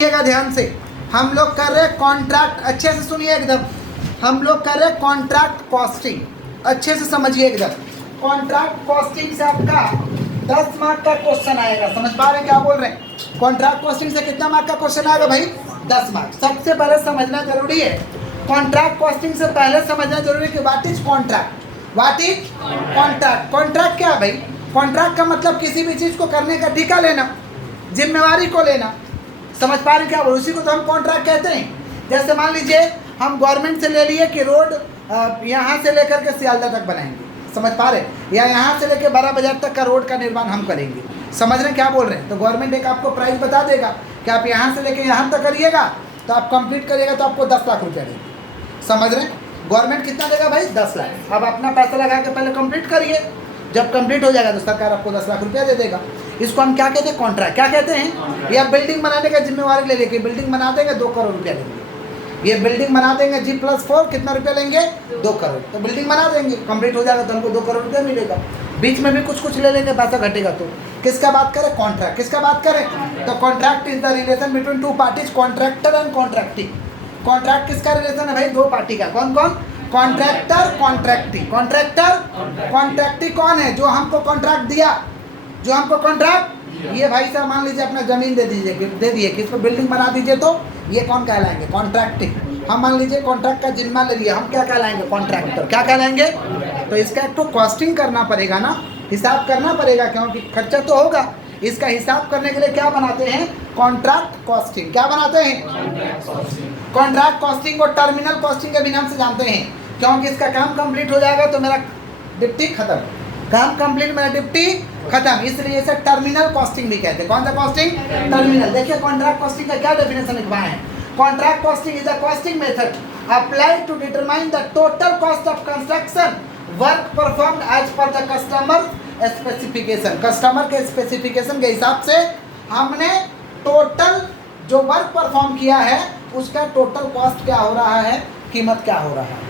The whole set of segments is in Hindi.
सुनिएगा ध्यान से। हम लोग कर रहे कॉन्ट्रैक्ट, अच्छे से सुनिए एकदम। हम लोग कर रहे कॉन्ट्रैक्ट कॉस्टिंग, अच्छे से समझिए एकदम। कॉन्ट्रैक्ट कॉस्टिंग से आपका 10 मार्क का क्वेश्चन आएगा। समझ पा रहे हैं क्या बोल रहे हैं? कॉन्ट्रैक्ट कॉस्टिंग से कितना मार्क का क्वेश्चन आएगा भाई? 10 मार्क। सबसे पहले समझना जरूरी है, कॉन्ट्रैक्ट कॉस्टिंग से पहले समझना जरूरी है कि what is contract. What is contract? Contract क्या है भाई? कॉन्ट्रैक्ट का मतलब किसी भी चीज को करने का ठेका लेना, जिम्मेवारी को लेना। समझ पा रहे हैं क्या बोल? उसी को तो हम कॉन्ट्रैक्ट कहते हैं। जैसे मान लीजिए हम गवर्नमेंट से ले लिए कि रोड यहाँ से लेकर के सियालदह तक बनाएंगे, समझ पा रहे हैं, या यहाँ से लेकर 12 बाजार तक का रोड का निर्माण हम करेंगे। समझ रहे हैं क्या बोल रहे हैं? तो गवर्नमेंट एक आपको प्राइस बता देगा कि आप यहाँ से लेकर यहाँ तक करिएगा, तो आप कंप्लीट करिएगा तो आपको 10 लाख रुपया देंगे। समझ रहे हैं? गवर्नमेंट कितना देगा भाई? 10 लाख। अब अपना पैसा लगा के पहले कंप्लीट करिए, जब कंप्लीट हो जाएगा तो सरकार आपको 10 लाख रुपया दे देगा। इसको हम क्या कहते हैं? कॉन्ट्रैक्ट। क्या कहते हैं? या बिल्डिंग बनाने का जिम्मेवारी ले लेके बिल्डिंग बना देंगे, 2 करोड़ रुपया लेंगे। ये बिल्डिंग बना देंगे G+4, कितना रुपया लेंगे? 2 करोड़। तो बिल्डिंग बना देंगे, कंप्लीट हो जाएगा तो हमको 2 करोड़ रुपया मिलेगा। बीच में भी कुछ ले लेंगे, पैसा घटेगा तो। किसका बात करें? कॉन्ट्रैक्ट। किसका बात करें? तो contract is the relation between 2 parties, contractor and contractee. Contract किसका रिलेशन है भाई? 2 पार्टी का। कौन कौन? कॉन्ट्रैक्टर, कॉन्ट्रैक्टी। कॉन्ट्रैक्टर कॉन्ट्रैक्टी कौन है? जो हमको कॉन्ट्रैक्ट दिया, जो हमको कॉन्ट्रैक्ट, ये भाई साहब मान लीजिए अपना जमीन दे दिए कि इसको बिल्डिंग बना दीजिए, तो ये कौन कहलाएंगे? कॉन्ट्रैक्टिंग। हम मान लीजिए कॉन्ट्रैक्ट का जिम्मा ले लिया, हम क्या कहलाएंगे? कॉन्ट्रैक्टर। क्या कहलाएंगे? तो इसका एक तो कॉस्टिंग करना पड़ेगा ना, हिसाब करना पड़ेगा, क्योंकि खर्चा तो होगा। इसका हिसाब करने के लिए क्या बनाते हैं? Contract costing. क्या बनाते हैं? कॉन्ट्रैक्ट कॉस्टिंग को टर्मिनल कॉस्टिंग के भी नाम से जानते हैं, क्योंकि इसका काम कंप्लीट हो जाएगा तो मेरा डिप्टी खत्म, काम कंप्लीट मेरा डिप्टी खत्म, इसलिए इसे टर्मिनल कॉस्टिंग भी कहते हैं। कौन सा कॉस्टिंग? टर्मिनल। देखिए कॉन्ट्रैक्ट कॉस्टिंग का क्या डेफिनेशन लिखवाए हैं। Contract costing is a costing method applied to determine the total cost of construction work performed as per the customer specification. Customer के स्पेसिफिकेशन के हिसाब से हमने टोटल जो वर्क परफॉर्म किया है उसका टोटल कॉस्ट क्या हो रहा है, कीमत क्या हो रहा है।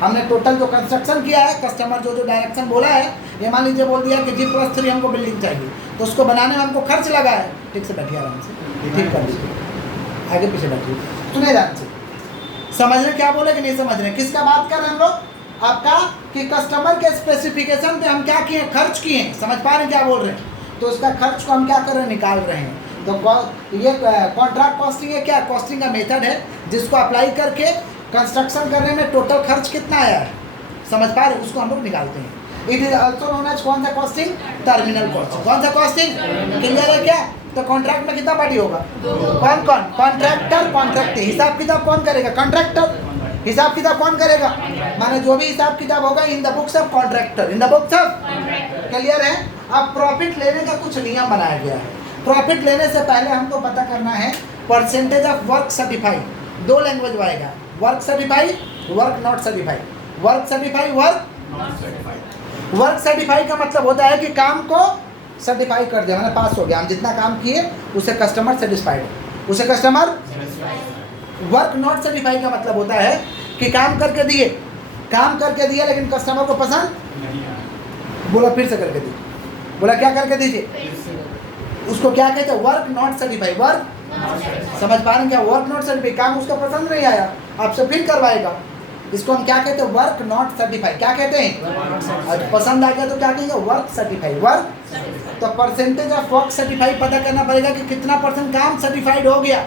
हमने टोटल जो कंस्ट्रक्शन किया है, कस्टमर जो डायरेक्शन बोला है, ये मान लीजिए बोल दिया कि G+3 हमको बिल्डिंग चाहिए, तो उसको बनाने में हमको खर्च लगा है। ठीक से बैठिए, आराम से ठीक कर लीजिए, आगे पीछे बैठिए, सुने ध्यान से। समझ रहे क्या बोले कि नहीं समझ रहे? किसका बात कर रहे हैं हम लोग? आपका कि कस्टमर के स्पेसिफिकेशन पे हम क्या किए? खर्च किए। समझ पा रहे हैं क्या बोल रहे हैं? तो उसका खर्च को हम क्या कर रहे हैं? निकाल रहे हैं। तो ये कॉन्ट्रैक्ट कॉस्टिंग है। क्या? कॉस्टिंग का मेथड है जिसको अप्लाई करके कंस्ट्रक्शन करने में टोटल खर्च कितना आया है, समझ पा रहे, उसको हम लोग निकालते हैं। It is also known as कौन सा कॉस्टिंग? Terminal costing. कौन सा कॉस्टिंग? क्लियर है क्या? तो कॉन्ट्रैक्ट में कितना पार्टी होगा? कौन कौन? कॉन्ट्रैक्टर, कॉन्ट्रैक्टी। हिसाब किताब कौन करेगा? कॉन्ट्रैक्टर। हिसाब किताब कौन करेगा? माने जो भी हिसाब किताब होगा in the books of contractor, in the books of. Clear है? अब प्रॉफिट लेने का कुछ नियम बनाया गया है। प्रॉफिट लेने से पहले हमको पता करना है percentage of work certified. 2 language आएगा, work certified, work not certified. Work certified, work not certified. Work certified का मतलब होता है कि काम को सर्टिफाई कर दिया, मैंने पास हो गया, हम जितना काम किए उसे कस्टमर सेटिस्फाइड, उसे कस्टमर। वर्क नॉट सर्टिफाइड का मतलब होता है कि काम करके दिए लेकिन कस्टमर को पसंद नहीं आया। बोला फिर से करके दीजिए, बोला क्या करके दीजिए, उसको क्या कहते हैं? Work not certified. वर्क, समझ पा रहे हैं क्या? वर्क नॉट सर्टिफाइड, काम उसको पसंद नहीं आया, आपसे फिर करवाएगा, इसको हम क्या कहते हैं? Work not certified. क्या कहते हैं? और पसंद आ गया तो क्या कहेंगे? Work certified. वर्क, तो परसेंटेज ऑफ वर्क सर्टिफाइड पता करना पड़ेगा कि कितना परसेंट काम सर्टिफाइड हो गया,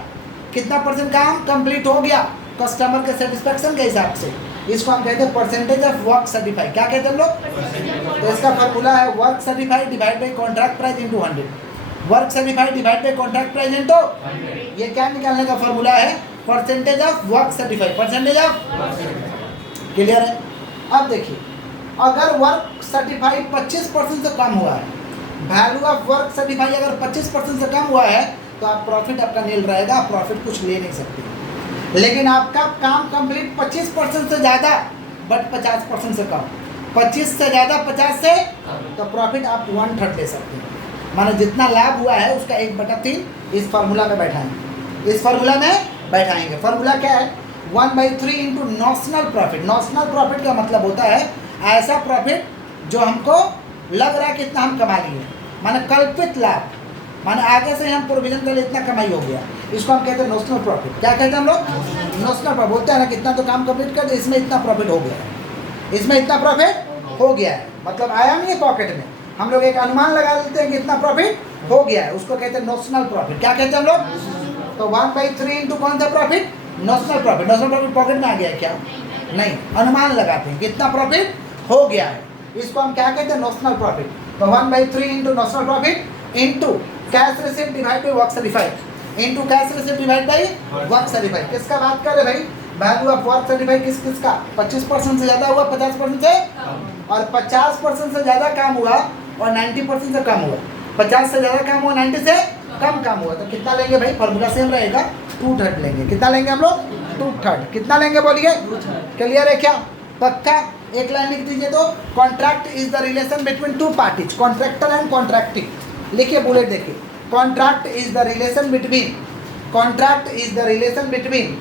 कितना परसेंट काम कंप्लीट हो गया कस्टमर के सेटिस्फेक्शन के हिसाब से। इसको हम कहते हैं परसेंटेज ऑफ वर्क सर्टिफाइड। क्या कहते हैं हम लोग? तो इसका फॉर्मूला है work certified divide by contract price into 100। Work certified divide by contract price into, ये क्या निकालने का फॉर्मूला है? Percentage of work certified, percentage of. Clear है? अब देखिए, अगर वर्क सर्टिफाइड 25% से कम हुआ है, वैल्यू ऑफ वर्क सर्टिफाइड अगर 25% से कम हुआ है, तो आप प्रॉफिट आपका नील रहेगा, प्रॉफिट कुछ ले नहीं सकते। लेकिन आपका काम कंप्लीट 25% से ज़्यादा बट 50% से कम, 25 से ज़्यादा 50 से, तो प्रॉफिट आप 1/3 ले सकते हैं। माने जितना लाभ हुआ है उसका 1/3 इस फार्मूला में बैठाएंगे, इस फार्मूला में बैठाएंगे। फार्मूला क्या है? 1/3 into notional profit. Notional profit का मतलब होता है ऐसा प्रॉफिट जो हमको लग रहा है कितना हम कमा लिए, माने कल्पित लाभ, माने आगे से हम प्रोविजन के लिए इतना कमाई हो गया, इसको हम कहते हैं नोशनल प्रॉफिट। क्या कहते हैं हम लोग? Notional profit. बोलते हैं ना कितना तो काम कंप्लीट कर, इसमें इतना प्रॉफिट हो गया है, इसमें इतना प्रॉफिट हो गया है, मतलब आया नहीं है पॉकेट में, हम लोग एक अनुमान लगा लेते हैं कि इतना प्रॉफिट हो गया है, उसको कहते हैं नोशनल प्रॉफिट। क्या कहते हैं हम लोग? तो 1/3 इंटू कौन सा profit? Notional profit. Notional profit pocket में आ गया है क्या? नहीं, अनुमान लगाते हैं कितना प्रॉफिट हो गया है, इसको हम क्या कहते हैं? Notional profit. तो 1/3 into notional profit into cash received divide by work certified into cash received divide by work certified. किसका बात कर रहे भाई? वैल्यू ऑफ वर्क सर्टिफाइड किसका? 25% से ज़्यादा हुआ, 50% से, और 50% से ज़्यादा काम हुआ और 90% से कम हुआ। 50 से ज़्यादा काम हुआ, 90 से कम काम हुआ, तो कितना लेंगे भाई? फॉर्मूला सेम रहेगा, 2/3 लेंगे। कितना लेंगे हम लोग? 2/3। कितना लेंगे बोलिए? क्लियर है क्या? पक्का? एक लाइन लिख दीजिए तो, contract is the relation between two parties, contractor and contracting. लिखिए, बुलेट देखिए, contract is the relation between, contract is the relation between,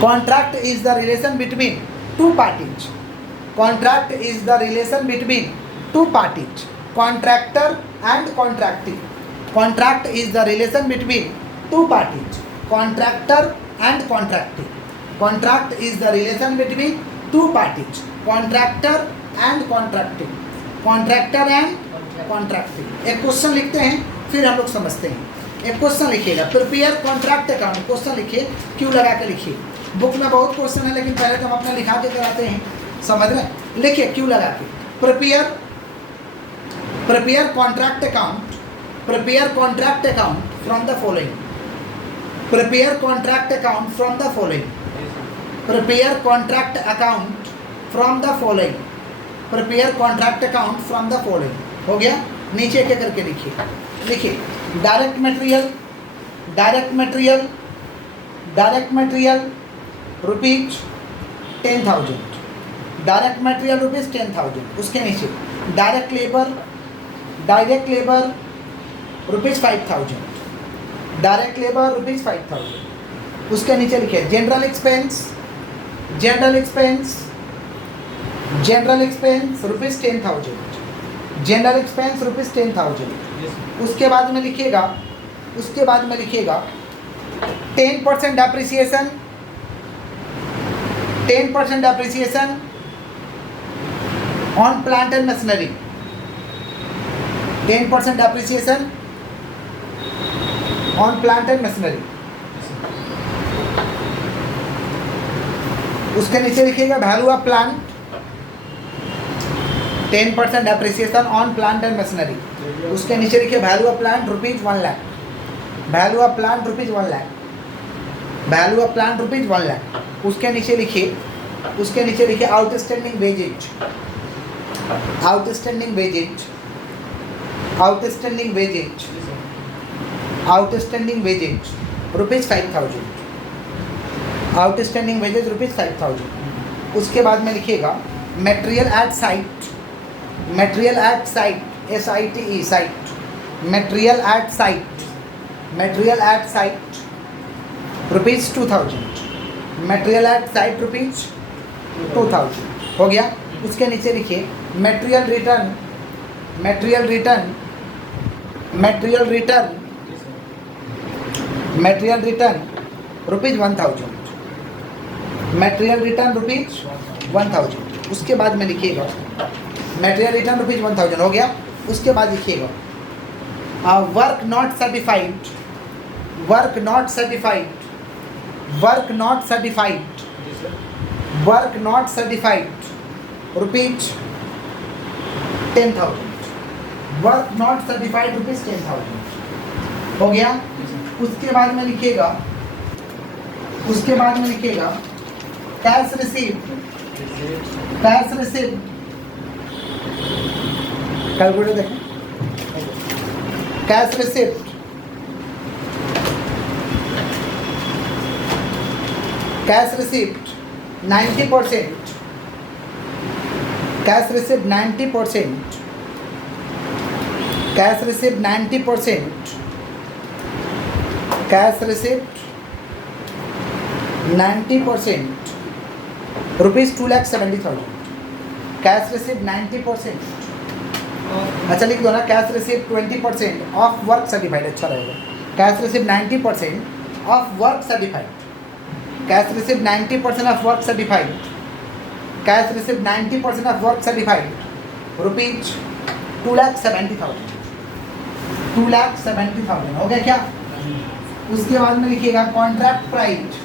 contract is the relation between two parties, contract is the relation between two parties, contractor and contracting. Contract is the relation between two parties, contractor and contracting. Contract is the relation between two parties, contractor and contracting, contractor and contracting. एक क्वेश्चन लिखते हैं, फिर हम लोग समझते हैं। एक क्वेश्चन लिखिएगा, प्रिपेयर कॉन्ट्रैक्ट अकाउंट। क्वेश्चन लिखिए, क्यों लगा के लिखिए। बुक में बहुत क्वेश्चन है, लेकिन पहले तो हम अपना लिखा के कराते हैं, समझ रहे हैं? लिखिए, क्यों लगा के। Prepare, prepare contract account, prepare contract account from the following, prepare contract account from the following, prepare contract account from the following, prepare contract account from the following। हो गया? नीचे क्या करके लिखिए, लिखिए direct material, direct material, direct material rupees 10,000, direct material rupees 10,000। उसके नीचे direct labour, direct labour rupees 5,000, direct labour rupees 5,000। उसके नीचे लिखे general expense, general expense, general expense rupees 10,000, general expense rupees 10,000। उसके बाद में लिखिएगा, उसके बाद में लिखिएगा 10% depreciation, 10% depreciation on plant and machinery, 10% depreciation on plant and machinery। उसके नीचे लिखिएगा value of plant, 10% depreciation on plant and machinery. उसके नीचे लिखिए value of plant rupees 1 lakh, value of plant rupees 1 lakh, value of plant rupees 1 lakh. उसके नीचे लिखिए, उसके नीचे लिखिए outstanding wages, outstanding wages, outstanding wages, outstanding wages rupees 5,000, outstanding wages rupees 5,000। उसके बाद में लिखिएगा material at site, material at site, SITE site, material at site, material at site rupees 2,000, material at site rupees 2,000। हो गया? उसके नीचे लिखिए material return, material return, material return, material return rupees 1,000, material return rupees 1,000। उसके बाद में लिखिएगा मटेरियल रिटर्न रुपीज़ 1,000। हो गया? उसके बाद लिखिएगा work not certified, work not certified, work not certified, work not certified rupees 10,000, work not certified rupees 10,000। हो गया? उसके बाद में लिखिएगा, उसके बाद में लिखिएगा cash received, cash received, calculator देखें, cash received, cash received 90%, cash received 90%, cash received 90%, cash received 90% rupees 2,70,000, cash received 90%। अच्छा लिख दो ना, cash received 20% of work certified, अच्छा रहेगा। Cash receive 90% of work certified, cash receive 90% of work certified, cash receive 90% of work certified rupees 2,70,000, 2,70,000 हो गया क्या। उसके बाद में लिखिएगा contract price,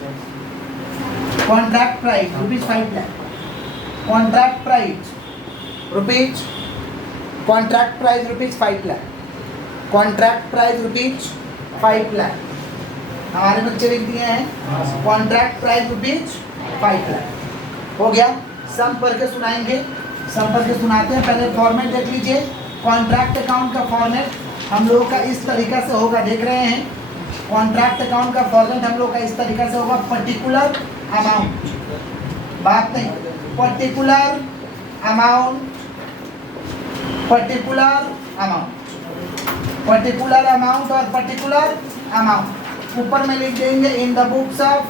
contract price rupees 5 lakh, contract price rupees, contract price rupees 5 lakh, contract price rupees 5 lakh. हमारे बच्चे लिख दिए हैं कॉन्ट्रैक्ट प्राइस रुपीज 5 लाख। हो गया। सम पढ़ के सुनाएंगे, सम पढ़ के सुनाते हैं। पहले फॉर्मेट देख लीजिए। कॉन्ट्रैक्ट अकाउंट का फॉर्मेट हम लोगों का इस तरीका से होगा, देख रहे हैं। कॉन्ट्रैक्ट अकाउंट का फॉर्मेट हम लोग का इस तरीका से होगा, पर्टिकुलर अमाउंट, बात नहीं, particular amount, particular amount, particular amount और पर्टिकुलर अमाउंट ऊपर में लिख देंगे in the books of,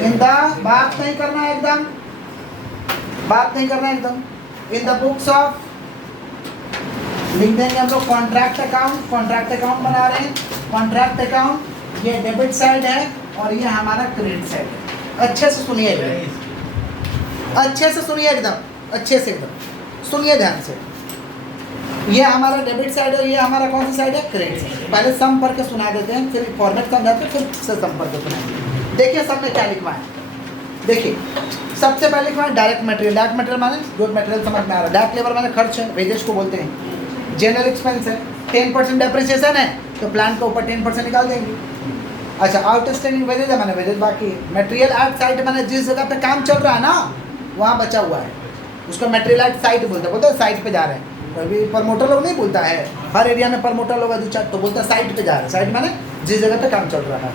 in the, बात नहीं करना है एकदम, बात नहीं करना है एकदम, इन द बुक्स ऑफ लिख देंगे हम लोग कॉन्ट्रैक्ट अकाउंट, कॉन्ट्रैक्ट अकाउंट बना रहे हैं। कॉन्ट्रैक्ट अकाउंट ये डेबिट साइड है और ये हमारा क्रेडिट साइड है। अच्छे से सुनिए, अच्छे से सुनिए एकदम, अच्छे से एकदम सुनिए ध्यान से। ये हमारा डेबिट साइड है, ये हमारा कौन सा साइड है, क्रेडिट साइड। पहले सम पढ़ के सुना देते हैं, फिर फॉर्मेट समझाते हैं, फिर से सम पढ़ के सुनाएंगे। देखिए सब में क्या लिखवा है, देखिए सबसे पहले लिखवा है डायरेक्ट मटेरियल। डायरेक्ट मटेरियल माने जो मटेरियल समझ में आ रहा है। डायरेक्ट लेबर माने खर्च है, वेजेस को बोलते हैं। जनरल एक्सपेंस है, 10% डेप्रिसिएशन है तो प्लांट के ऊपर 10% निकाल देंगे। अच्छा, आउटस्टैंडिंग वेजेज है माने वेजेज बाकी है। मटेरियल एट साइट माने जिस जगह पे काम चल रहा है ना वहाँ बचा हुआ है, उसको मटेरियल एट साइट बोलते हैं। बोलते हैं साइट पे जा रहे हैं, अभी प्रमोटर लोग नहीं बोलता है, हर एरिया में प्रमोटर लोग है तो बोलता है साइट पे जा रहे हैं। साइट माने जिस जगह पे काम चल रहा है।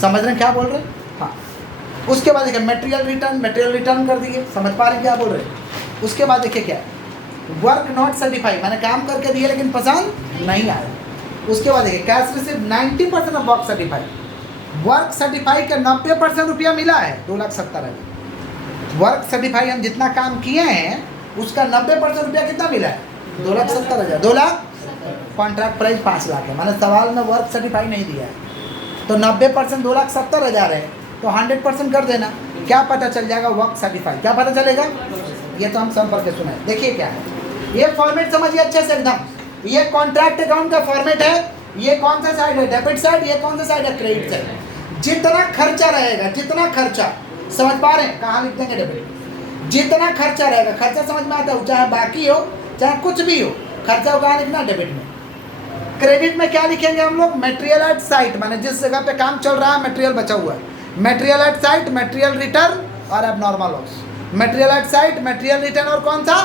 समझ रहे हैं क्या बोल रहे हैं? हाँ। उसके बाद देखिए मटेरियल रिटर्न, मटेरियल रिटर्न कर दिए, समझ पा रहे हैं क्या बोल रहे हैं? उसके बाद देखिए क्या, वर्क नॉट सर्टिफाइड मैंने काम करके दिए लेकिन पसंद नहीं आया। उसके बाद देखिए cash receive 90% of work certified, work certified का 90% रुपया मिला है, 2,70,000। वर्क सर्टिफाइड हम जितना काम किए हैं उसका 90% रुपया कितना मिला है, 2,70,000। 2 लाख, कॉन्ट्रैक्ट प्राइस 5 लाख है, मैंने सवाल में वर्क सर्टिफाइड नहीं दिया है तो 90% 2,70,000 है तो 100% कर देना। क्या पता चल जाएगा वर्क सर्टिफाइड, क्या पता चलेगा? ये तो हम संपर्क के सुनाए। देखिए क्या है, ये फॉर्मेट समझिए अच्छे से एकदम। ये कॉन्ट्रैक्ट अकाउंट का फॉर्मेट है। ये कौन सा साइड है, डेबिट साइड, ये कौन सा साइड है, क्रेडिट साइड। जितना खर्चा रहेगा, जितना खर्चा, समझ पा रहे हैं? कहाँ लिख देंगे डेबिट, जितना खर्चा रहेगा, खर्चा समझ में आता है, चाहे बाकी हो चाहे कुछ भी हो, खर्चा को कहाँ लिखना, डेबिट में। क्रेडिट में क्या लिखेंगे हम लोग, मटेरियल एट साइट माने जिस जगह पे काम चल रहा है मटेरियल बचा हुआ है। Material at site, material return और abnormal loss. Material at site, material return और कौन सा,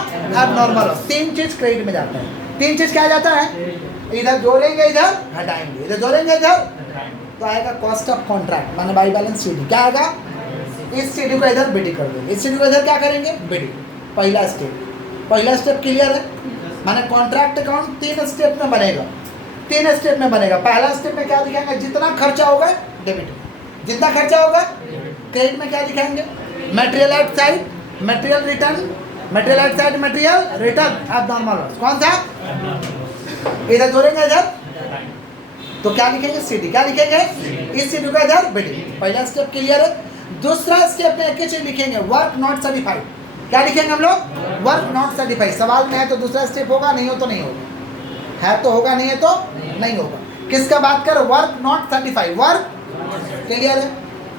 एबनॉर्मल लॉस। 3 चीज क्रेडिट में जाता है। 3 चीज क्या जाता है, इधर जोड़ेंगे इधर घटाएंगे, इधर जोड़ेंगे इधर, तो आएगा कॉस्ट ऑफ कॉन्ट्रैक्ट माने बाई बैलेंस सीडी। क्या आएगा, इस सीडी को इधर बीडी कर देंगे, इस सीडी को इधर क्या करेंगे, बीडी। पहला स्टेप, पहला स्टेप क्लियर है, माने कॉन्ट्रैक्ट अकाउंट 3 स्टेप में बनेगा, 3 स्टेप में बनेगा। पहला स्टेप में क्या दिखाएंगे, जितना खर्चा होगा डेबिट में, जितना खर्चा होगा। क्रेडिट में क्या दिखाएंगे, material at site, material return, material at site, material return abnormal loss. कौन सा, इधर जोड़ेंगे इधर तो क्या लिखेंगे, सीडी। क्या लिखेंगे, इस सीडी को इधर बीडी। पहला स्टेप क्लियर है। दूसरा स्टेप में एक ही चीज लिखेंगे, वर्क नॉट सर्टिफाइड। क्या लिखेंगे हम लोग, वर्क नॉट सर्टिफाइड। सवाल में है तो दूसरा स्टेप होगा, नहीं हो तो नहीं होगा, है तो होगा, नहीं है तो नहीं होगा। किसका बात कर, work not certified, work clear है।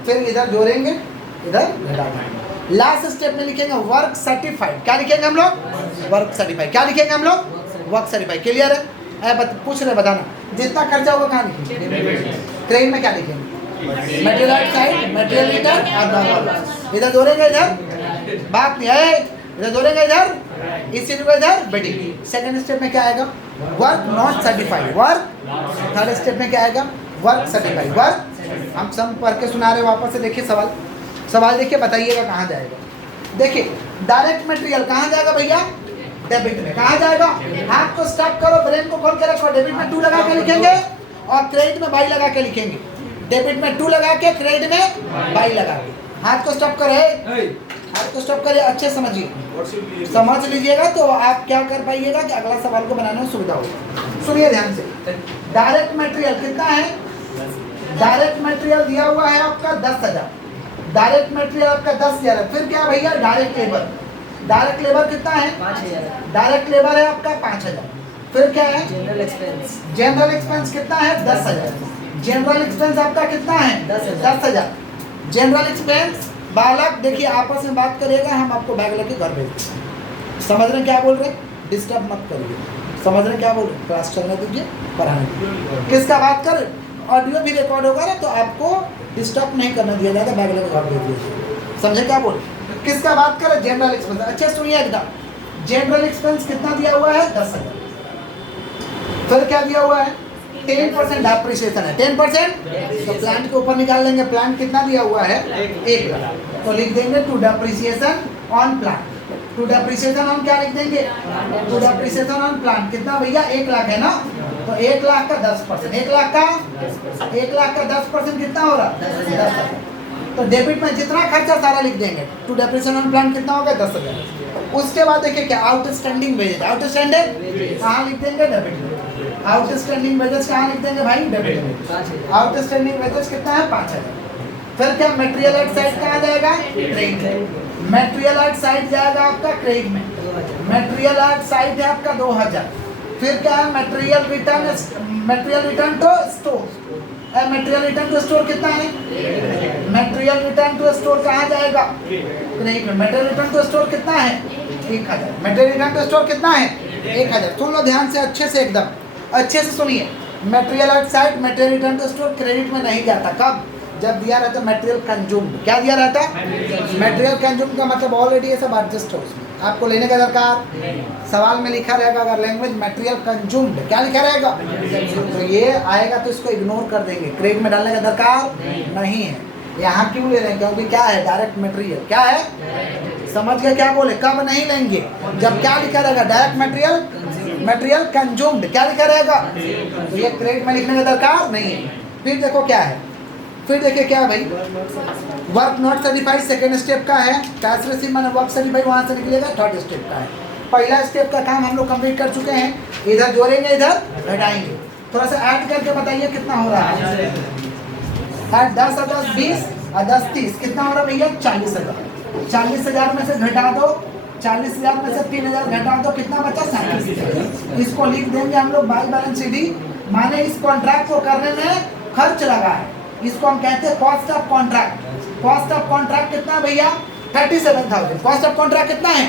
फिर इधर जोड़ेंगे, इधर घटा देंगे। लास्ट स्टेप में लिखेंगे वर्क सर्टिफाइड। क्या लिखेंगे हम लोग, वर्क सर्टिफाइड। क्या लिखेंगे हम लोग, वर्क सर्टिफाइड। क्लियर है? पूछ रहे, बताना जितना खर्चा होगा कहाँ लिखेंगे, क्रेडिट में क्या लिखेंगे, material at site, material return abnormal loss. इधर जोड़ेंगे, इधर बात नहीं है, इधर जोड़ेंगे इधर, इस चीज को इधर बेटी। सेकंड स्टेप में क्या आएगा, work not certified, work. Third step में क्या आएगा, वर्क सर्टिफाइड, वर्क। हम सब पढ़ के सुना रहे, वापस से देखिए सवाल, सवाल देखिए, बताइएगा कहाँ जाएगा। देखिए डायरेक्ट मटेरियल कहाँ जाएगा भैया, डेबिट में। कहाँ जाएगा, हाथ को स्टॉप करो, ब्रेन को खोल के रखो। डेबिट में 2 लगा के लिखेंगे और क्रेडिट में बाई लगा के लिखेंगे। डेबिट में 2 लगा के, क्रेडिट में बाई लगा के। हाथ को स्टॉप करे, हाथ को स्टॉप करिए, अच्छे समझिए, समझ लीजिएगा तो आप क्या कर पाइएगा कि अगला सवाल को बनाने में सुविधा होगी। सुनिए ध्यान से, डायरेक्ट मटेरियल कितना है, डायरेक्ट मटेरियल दिया हुआ है आपका 10,000, डायरेक्ट मटेरियल आपका 10,000 है। फिर क्या भैया, डायरेक्ट लेबर, डायरेक्ट लेबर कितना है 5,000। डायरेक्ट लेबर है आपका 5,000। फिर क्या है, जनरल एक्सपेंस जनरल एक्सपेंस कितना है 10,000, जनरल एक्सपेंस आपका कितना है 10,000। जनरल एक्सपेंस बालक देखिए आपस में बात करिएगा, हम आपको बैग लेके घर भेज, समझ रहे हैं क्या बोल रहे हैं, डिस्टर्ब मत करिए, समझ रहे हैं क्या बोल रहे हैं, क्लास चलने दीजिए, पढ़ाने दीजिए। किसका बात कर, ऑडियो भी रिकॉर्ड होगा ना, तो आपको डिस्टर्ब नहीं करना दिया जाएगा, बैग लेके घर भेज दीजिए, समझे क्या बोल, किसका बात करें, जनरल एक्सपेंस। अच्छा सुनिए एकदम, जनरल एक्सपेंस कितना दिया हुआ है 10,000। फिर क्या दिया हुआ है 10% डेप्रिसिएशन है, 10%। तो प्लांट के ऊपर निकाल लेंगे, प्लांट कितना दिया हुआ है 1 लाख, तो लिख देंगे to depreciation on plant, to depreciation on क्या लिख देंगे, टू डेप्रिसिएशन ऑन प्लांट कितना भैया 1 लाख है ना, तो 1 लाख का 10%, 1 लाख का 10% कितना हो रहा 10,000। तो डेबिट में जितना खर्चा सारा लिख देंगे, टू डेप्रिसिएशन ऑन प्लांट कितना होगा 10,000। उसके बाद देखिए क्या, आउटस्टैंडिंग वेजेस, आउटस्टैंडिंग कहाँ लिख देंगे डेबिट में, आउटस्टैंडिंग वेजेस कहाँ लिख देंगे भाई डेबिट में, आउटस्टैंडिंग वेजेस कितना है 5,000। फिर क्या, मटेरियल एट साइड कहाँ जाएगा क्रेडिट में, मटेरियल एट साइड जाएगा आपका क्रेडिट में, मटेरियल एट साइड है आपका 2,000। फिर क्या है, material return to store, material return to store कितना है, मटेरियल रिटर्न टू स्टोर कहाँ जाएगा क्रेडिट में, मटेरियल रिटर्न टू स्टोर कितना है 1,000, मटेरियल रिटर्न टू स्टोर कितना है 1,000। सुन लो ध्यान से, अच्छे से एकदम अच्छे से सुनिए, material outside material return to store credit में नहीं जाता, कब, जब दिया रहता मटेरियल कंज्यूम्ड, क्या दिया रहता मटेरियल कंज्यूम्ड का मतलब ऑलरेडी ये सब एडजस्ट हो, उसमें आपको लेने का दरकार, सवाल में लिखा रहेगा अगर लैंग्वेज मटेरियल कंज्यूम्ड क्या लिखा रहेगा, तो ये आएगा तो इसको इग्नोर कर देंगे, क्रेडिट में डालने का दरकार नहीं है। यहाँ क्यों ले रहे हैं, क्योंकि क्या है डायरेक्ट मटेरियल, क्या है समझ गए क्या बोले, कब नहीं लेंगे, जब क्या लिखा रहेगा डायरेक्ट मटेरियल कंज्यूम्ड क्या लिखा रहेगा, तो ये क्रेडिट में लिखने का दरकार नहीं है। फिर देखो क्या है, फिर देखिए क्या है भाई, work not certified second step का है, कैश रिसीव मैंने वर्क सर्टिफाइड वहाँ से निकलेगा, थर्ड स्टेप का है। पहला स्टेप का काम हम लोग कंप्लीट कर चुके हैं, इधर जोड़ेंगे इधर घटाएंगे, थोड़ा सा ऐड करके बताइए कितना हो रहा है, 10 और 10 20 और 10 30 कितना हो रहा है भैया 40,000, 40,000 में से घटा दो, 40,000 में से 3,000 घटा दो, कितना बचा 37,000। इसको लिख देंगे हम लोग बाय बैलेंस शीट, माने इस कॉन्ट्रैक्ट को करने में खर्च लगा है, इसको हम कहते हैं cost of contract. Cost of contract कितना भैया 37,000, कॉस्ट ऑफ कॉन्ट्रैक्ट कितना है,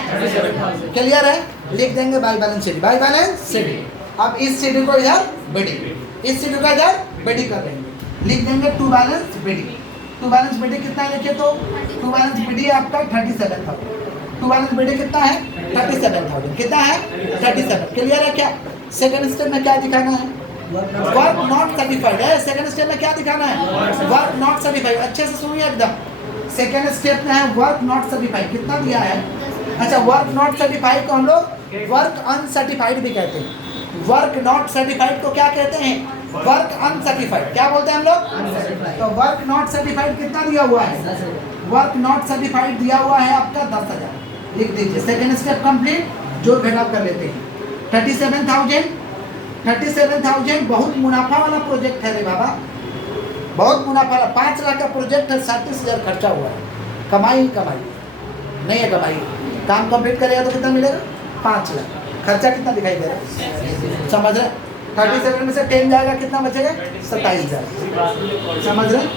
क्लियर है, लिख देंगे by balance sheet, by balance sheet. अब इस शीट को इधर बिडिंग, इस शीट को इधर बिडिंग कर देंगे, लिख देंगे to balance bidding, to balance bidding कितना लिखे, तो टू बैलेंस बिडिंग आपका 37,000, टू बैलेंस बिडिंग कितना है 37,000, कितना है 37, क्लियर है क्या। सेकंड स्टेप में क्या दिखाना है, वर्क नॉट सर्टिफाइड है, सेकंड स्टेप में क्या दिखाना है वर्क नॉट सर्टिफाइड, अच्छे से सुनिए एकदम, सेकंड स्टेप में है वर्क नॉट सर्टिफाइड, कितना दिया है, अच्छा वर्क नॉट सर्टिफाइड को हम लोग वर्क अनसर्टिफाइड भी कहते हैं, वर्क नॉट सर्टिफाइड को क्या कहते हैं वर्क अनसर्टिफाइड, क्या बोलते हैं हम लोग, तो वर्क नॉट सर्टिफाइड कितना दिया हुआ है, वर्क नॉट सर्टिफाइड दिया हुआ है आपका 10,000, लिख दीजिए। सेकंड स्टेप कंप्लीट, जोड़ घटाव कर लेते हैं, 37,000 बहुत मुनाफा वाला प्रोजेक्ट है रे बाबा, बहुत मुनाफा वाला, 5 लाख का प्रोजेक्ट है, 37,000 खर्चा हुआ है, कमाई ही कमाई नहीं है, कमाई काम कंप्लीट करेगा तो कितना मिलेगा 5 लाख, खर्चा कितना दिखाई दे रहा है, समझ रहे 37 में से 10 जाएगा कितना बचेगा 27,000, समझ रहे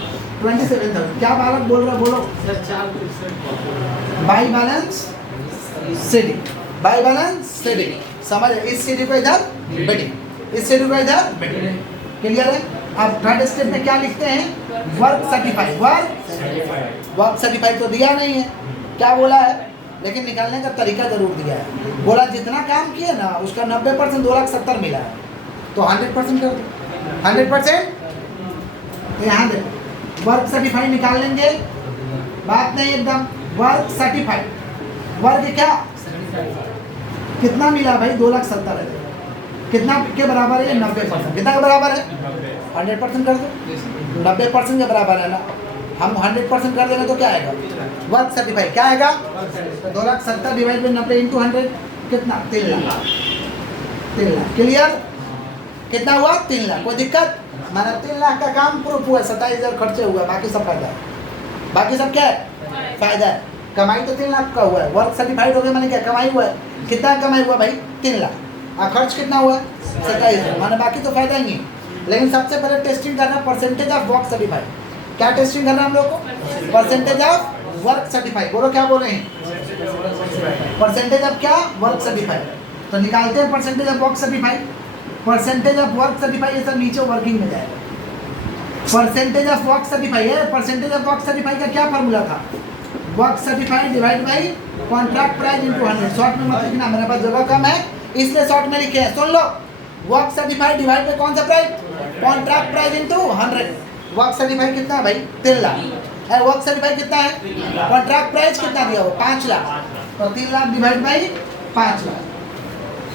27,000। क्या बालक बोल रहा बोलो, by balance seeding, by balance seeding, समझ रहे, इस सीडी को इधर बिडिंग, इस सीडी को इधर बिडिंग, क्लियर है। अब थर्ड स्टेप में क्या लिखते हैं वर्क सर्टिफाइड, वर्क सर्टिफाइड तो दिया नहीं है, क्या बोला है, लेकिन निकालने का तरीका जरूर दिया है, बोला जितना काम किया ना उसका 90% 2,70,000 मिला है, तो 100% कर दो 100%, तो यहाँ देखो वर्क सर्टिफाइड निकाल लेंगे, बात नहीं एकदम, वर्क सर्टिफाइड, वर्क क्या कितना मिला भाई 2,70,000, कितना के बराबर है 90%, कितना के बराबर है 100% कर दो, 90% के बराबर है ना, हम 100% कर देंगे तो क्या आएगा वर्क सर्टिफाइड, क्या आएगा 2,70,000 डिवाइड बाई 90 इंटू 100 कितना 3 लाख, 3 लाख, क्लियर, कितना हुआ 3 लाख, कोई दिक्कत मैंने 3 लाख का काम प्रूफ हुआ, 27,000 खर्चे हुआ, बाकी सब फायदा है। बाकी सब क्या है? फायदा है। कमाई तो 3 लाख का हुआ है, वर्क सर्टिफाइड हो गया, मैंने क्या कमाई हुआ है? कितना कमाई हुआ भाई? 3 लाख। और खर्च कितना हुआ? 27,000, माने बाकी तो फायदा ही है। लेकिन सबसे पहले टेस्टिंग करना परसेंटेज ऑफ वर्क सर्टिफाइड। क्या टेस्टिंग करना हम लोग को? Percentage of work certified. बोलो क्या बोल रहे हैं? परसेंटेज ऑफ क्या? Work certified. तो निकालते हैं percentage of work certified. Percentage of work certified ये सब नीचे वर्किंग में जाएगा। परसेंटेज ऑफ वर्क सर्टिफाइड है। परसेंटेज ऑफ वर्क सर्टिफाइड का क्या फॉर्मूला था? Work certified divide by contract price into 100। Short में मत लिखना, मेरे पास जगह कम है इसलिए शॉर्ट में लिखे हैं। सुन लो, वर्क सर्टिफाइड डिवाइड बाई कौन सा price? Contract price into 100। Work certified कितना है भाई? 3 लाख। वर्क सर्टिफाइड कितना है? कॉन्ट्रैक्ट प्राइस कितना दिया हो? 5 लाख। तो 3 lakh divide by 5 lakh.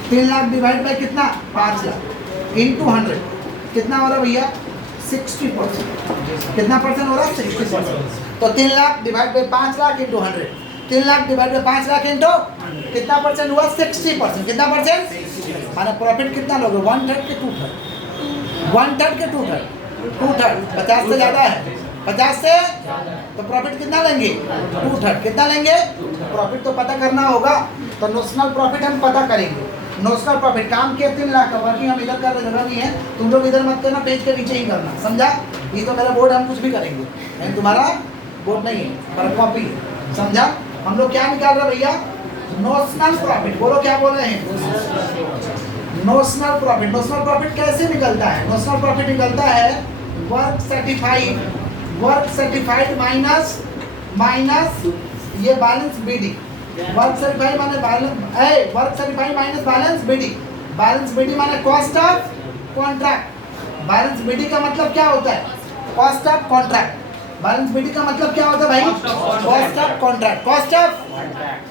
3 lakh divide by कितना? 5 लाख इनटू 100 कितना हो रहा भैया? 60%। कितना परसेंट हो रहा है? 60%। तो 3 lakh divide by 5 lakh into 100। 3 lakh divide by 5 lakh into कितना परसेंट हुआ? 60%। कितना परसेंट? माना प्रॉफिट कितना लोगे? 1/3 के 2/3? 1/3 के 2/3? 2/3 50 से ज़्यादा है। 50 से तो प्रॉफिट कितना लेंगे? 2/3। कितना लेंगे? प्रॉफिट तो पता करना होगा, तो नोशनल प्रॉफिट हम पता करेंगे। नोशनल प्रॉफिट काम किया 3 लाख का, वर्किंग हम इधर कर रहे, जगह नहीं है, तुम लोग इधर मत करना, पेज के नीचे ही करना, समझा? ये तो मेरा बोर्ड, हम कुछ भी करेंगे, लेकिन तुम्हारा बोर्ड नहीं है, पर कॉपी है, समझा? हम लोग क्या निकाल रहे भैया? Notional profit. बोलो क्या बोल रहे हैं? Notional profit. नोशनल प्रॉफिट कैसे निकलता है? नोशनल प्रॉफिट निकलता है वर्क सर्टिफाइड माइनस ये बैलेंस बीडी। वर्क सर्टिफाइड माने work certified minus balance BD. Balance BD माने cost of contract. Balance BD का मतलब क्या होता है? Cost of contract. Balance BD का मतलब क्या होता है भाई? Cost of contract. Cost of,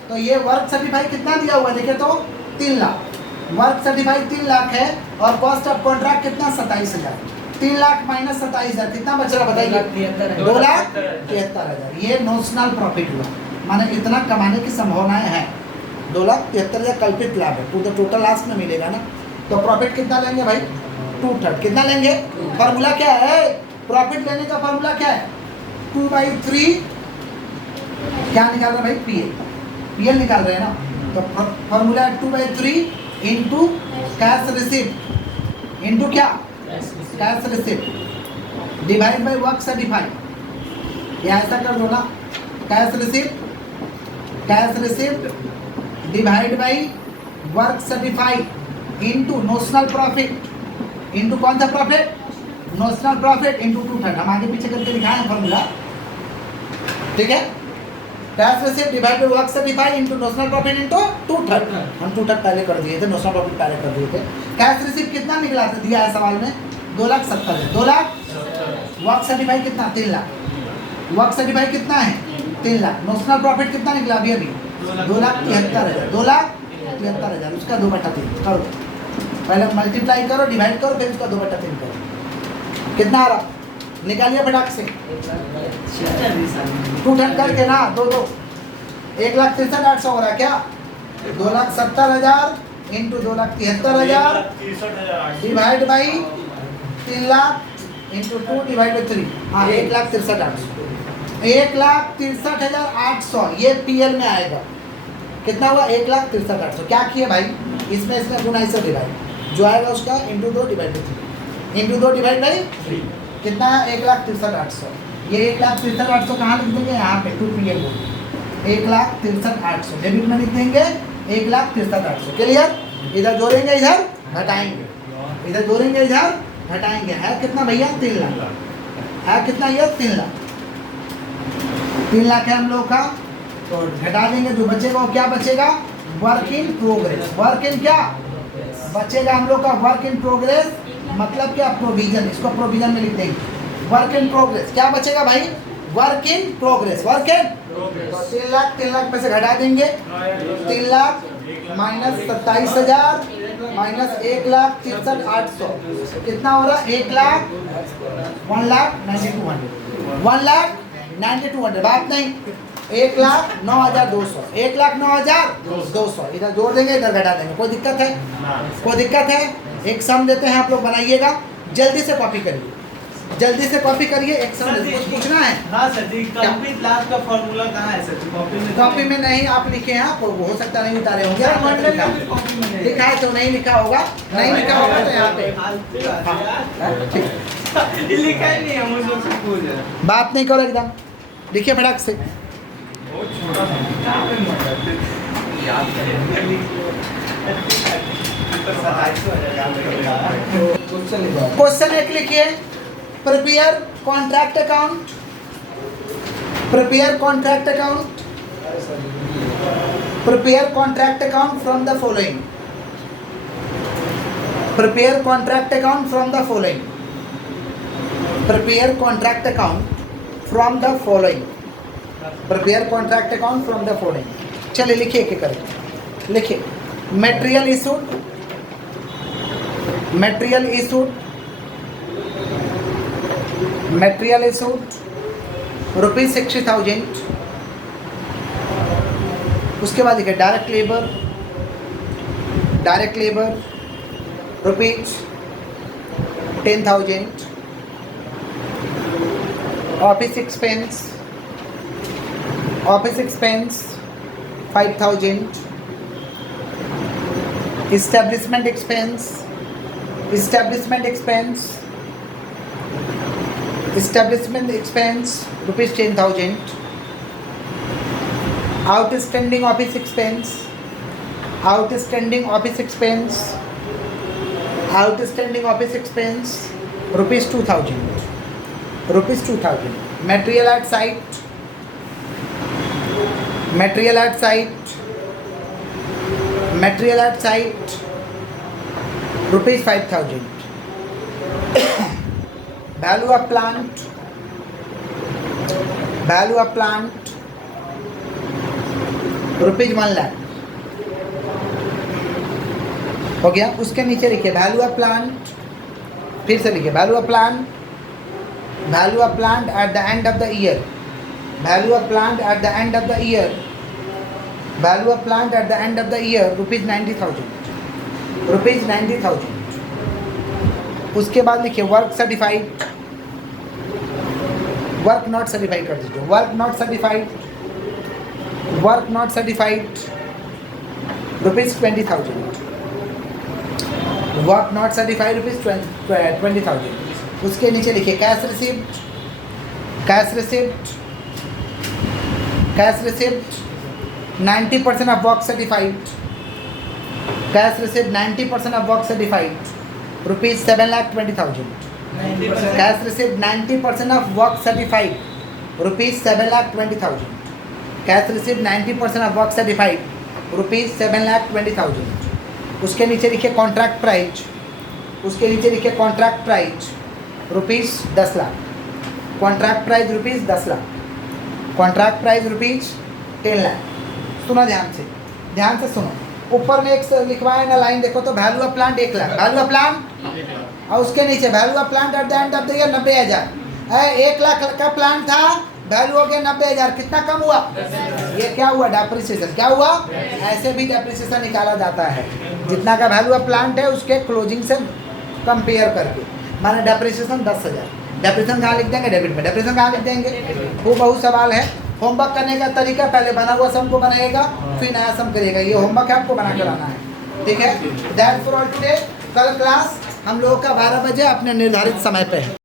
तो ये वर्क सर्टिफाइड कितना दिया हुआ है देखे तो? 3 लाख। वर्क सर्टिफाइड 3 लाख है और कॉस्ट ऑफ कॉन्ट्रैक्ट कितना? 27,000। 3 लाख माइनस 27,000 कितना बच रहा बताइए? 2,73,000। ये नोशनल प्रॉफिट हुआ, माने इतना कमाने की संभावनाएं हैं। 2,73,000 कल्पित लाभ है, तो टोटल लास्ट में मिलेगा ना। तो प्रॉफिट कितना लेंगे भाई? 2/3। कितना लेंगे? फॉर्मूला क्या है? प्रॉफिट लेने का फॉर्मूला क्या है? 2/3 क्या निकाल रहे हैं भाई? पीएल निकाल रहे हैं ना। तो फॉर्मूला है 2/3 इंटू कैश रिसीप्ट इंटू क्या? Cash receipt divide by work certified. या ऐसा कर दो ना, cash receipt divide by work certified into notional profit into कौन सा प्रॉफिट? Notional profit into 2/3। हम आगे पीछे करके दिखाए हैं फॉर्मूला, ठीक है? Cash receipt divide by work certified into notional profit into 2/3। हम 2/3 पहले कर दिए थे, नोशनल प्रॉफिट पहले कर दिए थे। कैश रिसीप्ट कितना निकला था? दिया है सवाल में 2,70,000। 2 लाख। वर्क सर्टिफाइड कितना? 3 लाख। वर्क सर्टिफाइड कितना है? 3 लाख। नोशनल प्रॉफिट कितना निकला अभी? 2,73,000। 2,73,000 उसका 2/3 करो, पहले मल्टीप्लाई करो, डिवाइड करो, फिर उसका 2/3 करो। कितना आ रहा? निकालिए फटाक से। 2/3 करके ना, 1,63,800 हो रहा है क्या? 2,70,000 into 2,73,000 divide by 3 lakh into 2 divide by 3। हाँ, 1,63,800। 1,63,800 ये पीएल में आएगा। कितना हुआ? 1,63,800। क्या किए भाई? इसमें गुना इससे डिवाइड, जो आएगा उसका into 2 divide by 3 into 2 divide by 3 कितना है? 1,63,800। ये 1,63,800 कहाँ लिख देंगे? यहाँ पे 2 पीएल बोल 1,63,800 डेबिट में लिख देंगे 1,63,800। क्लियर? इधर जोड़ेंगे, इधर घटाएंगे, इधर जोड़ेंगे, इधर घटाएंगे। है कितना भैया? 3 लाख। है कितना ये? 3 लाख। 3 लाख है हम लोग का, तो घटा देंगे, जो बचेगा वो क्या बचेगा? Work in progress. Work in क्या बचेगा हम लोग का? वर्क इन प्रोग्रेस मतलब क्या? प्रोविजन। इसको प्रोविजन में लिख देंगे। वर्क इन प्रोग्रेस क्या बचेगा भाई? Work in progress. Work in तो 3 लाख में से घटा देंगे। 3 लाख माइनस 27,000 माइनस 1,63,800 कितना हो रहा? 1,92,200 बात नहीं, 1,09,200 1,09,200 इधर जोड़ देंगे, इधर घटा देंगे। कोई दिक्कत है? कोई दिक्कत है? एक सम देते हैं, आप लोग बनाइएगा। जल्दी से कॉपी करिए, जल्दी से कॉपी करिए। एक सर जी, कुछ पूछना है? हाँ सर जी, कंप्लीट लास्ट का फॉर्मूला कहाँ है सर जी? कॉपी में नहीं आप लिखे हैं, आप हो सकता नहीं उतारे होंगे। सर, आप मंडल लिखा में भी कॉपी में नहीं। लिखा है तो नहीं लिखा होगा, नहीं लिखा होगा तो यहाँ पे ठीक। ये लिखा ही नहीं है, मुझे लोग से पूछ रहे हैं। बात नहीं करो एकदम, लिखिए फटाक से। बहुत छोटा सा कहाँ पे मंडल? याद करें क्वेश्चन एक लिखिए, prepare contract account, prepare contract account, prepare contract account from the following, prepare contract account from the following, prepare contract account from the following, prepare contract account from the following. चलिए लिखिए, एक करके लिखिए। Material issued, material issued, material issued ₹60,000। उसके बाद लिखिए direct labour, direct labour ₹10,000। Office expense, office expense 5,000। Establishment expense, establishment expense, establishment expense ₹10,000। Outstanding office expense, outstanding office expense, outstanding office expense ₹2,000, ₹2,000। Material at site, material at site, material at site ₹5,000। value of plant, value of plant ₹1,00,000 हो गया। उसके नीचे लिखिए वैल्यू ऑफ प्लांट, फिर से लिखिए value of plant, value of plant at the end of the year, value of plant at the end of the year, value of plant at the end of the year ₹90,000, ₹90,000। उसके बाद लिखिए work certified, work not certified कर दीजिए, work not certified, work not certified ₹20,000, work not certified ₹20,000। उसके नीचे लिखिए cash receipt, cash receipt, cash receipt 90% of work certified, cash receipt 90% of work certified ₹7,20,000, cash receipt 90% of work certified ₹7,20,000, cash receipt 90% of work certified ₹7,20,000। उसके नीचे लिखिए कॉन्ट्रैक्ट प्राइस, उसके नीचे लिखिए contract price ₹10,00,000, contract price ₹10,00,000, contract price ₹10,00,000। सुनो ध्यान से सुनो। ऊपर में एक लिखवाए ना लाइन, देखो तो value of plant 1,00,000, value of plant, और उसके नीचे value of plant at the end of the year 90,000। 1,00,000 का प्लांट था, वैल्यू हो गया 90,000, कितना कम हुआ? ये क्या हुआ? डेप्रिसिएशन। क्या हुआ? ऐसे भी डेप्रिसिएशन निकाला जाता है, जितना का वैल्यू ऑफ प्लांट है उसके क्लोजिंग से कंपेयर करके। माने डेप्रिसिएशन 10,000, डेप्रिसिएशन कहाँ लिख देंगे? डेबिट में। डेप्रिसिएशन कहाँ लिख देंगे? वो बहुत सवाल है। होमवर्क करने का तरीका, पहले बना हुआ सम को बनाएगा, फिर नया सम करेगा। ये होमवर्क है, आपको बना कर आना है, ठीक है। That's for all today. कल क्लास हम लोगों का 12 बजे अपने निर्धारित समय पे है।